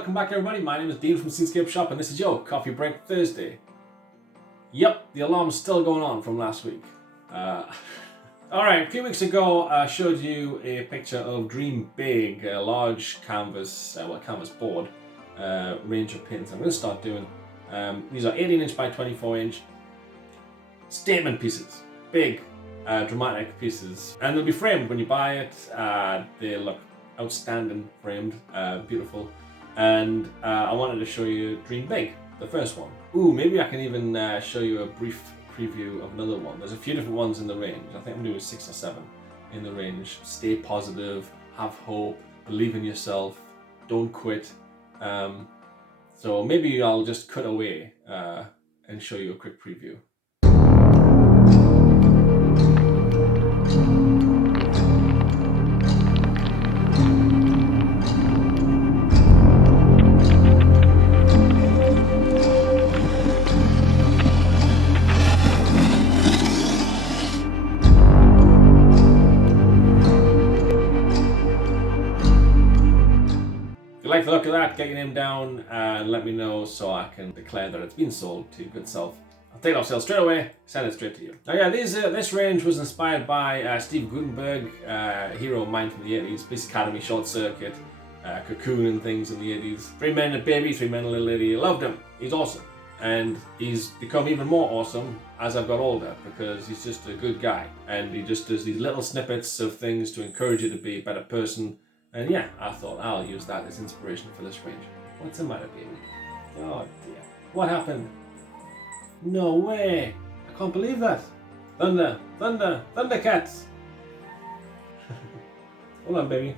welcome back everybody. My name is Dean from Scenescapeshop and this is your Coffee Break Thursday. Yep, the alarm's still going on from last week. Alright, a few weeks ago I showed you a picture of Dream Big, a large canvas, canvas board range of pins. I'm going to start doing, these are 18 inch by 24 inch statement pieces. Big, dramatic pieces. And they'll be framed when you buy it. They look outstanding framed, beautiful. And I wanted to show you Dream Big, the first one. Ooh, maybe I can even show you a brief preview of another one. There's a few different ones in the range. I think I'm doing 6 or 7 in the range. Stay positive, have hope, believe in yourself, don't quit. So maybe I'll just cut away and show you a quick preview. If you like the look of that, get your name down and let me know so I can declare that it's been sold to your good self. I'll take it off sale straight away, send it straight to you. Now yeah, this range was inspired by Steve Gutenberg, a hero of mine from the 80s, Police Academy, Short Circuit, Cocoon and things in the 80s. 3 Men and a Baby, 3 Men and a Little Lady. I loved him, he's awesome. And he's become even more awesome as I've got older because he's just a good guy. And he just does these little snippets of things to encourage you to be a better person. And yeah, I thought I'll use that as inspiration for this range. What's the matter, baby? Oh dear. What happened? No way! I can't believe that! Thunder! Thunder! Thundercats! Hold on, baby.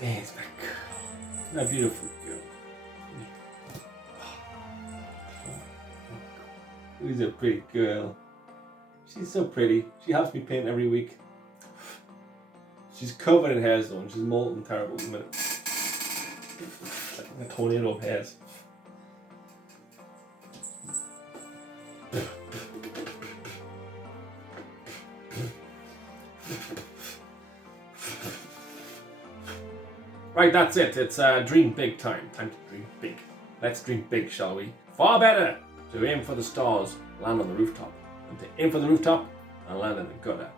There's my girl. My beautiful girl. Who's a pretty girl? She's so pretty. She helps me paint every week. She's covered in hairs though, and she's molten terrible at the minute. Like a tornado of hairs. Right, that's it. It's dream big time. Time to dream big. Let's dream big, shall we? Far better to aim for the stars, land on the rooftop, than to aim for the rooftop and land in the gutter.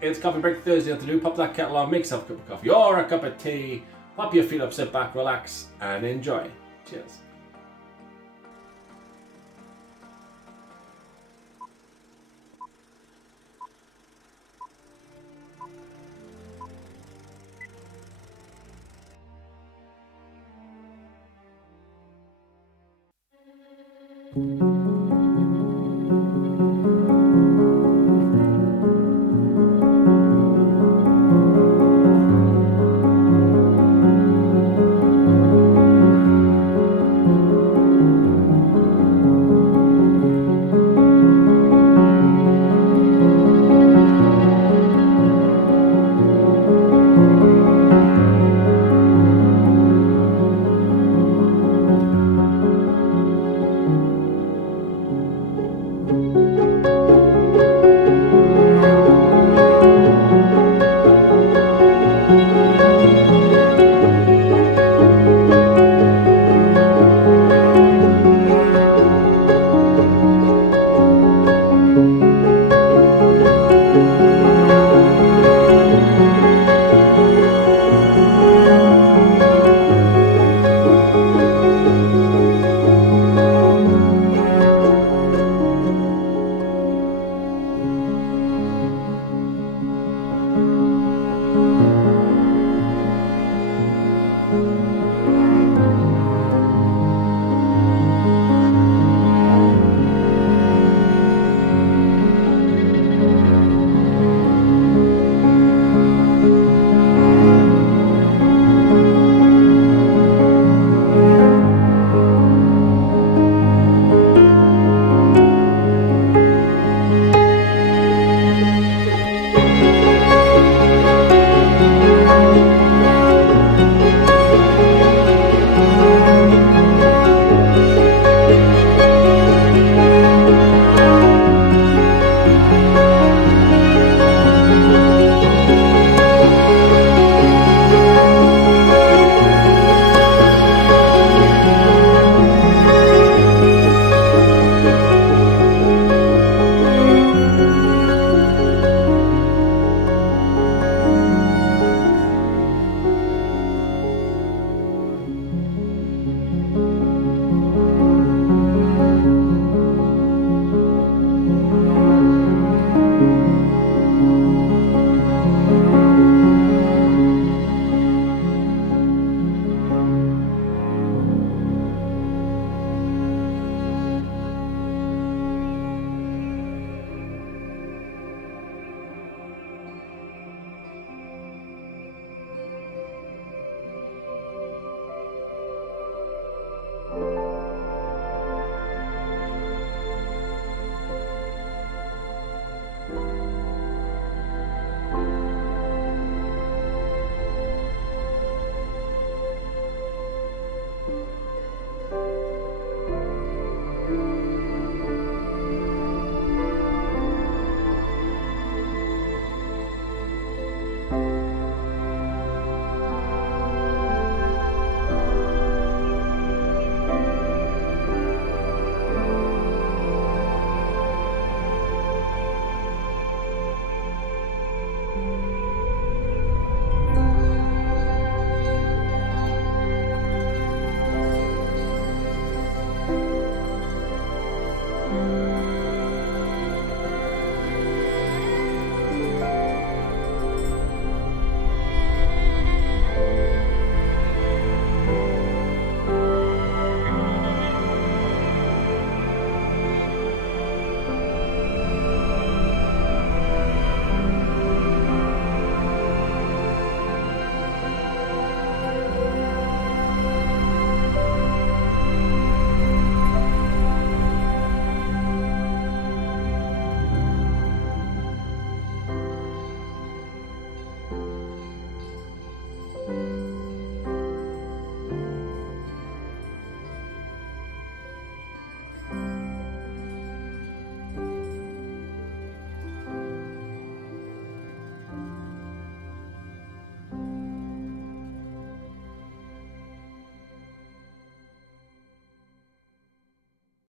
It's Coffee Break Thursday. To do, pop that kettle on, make yourself a cup of coffee or a cup of tea, pop your feet up, sit back, relax, and enjoy. Cheers.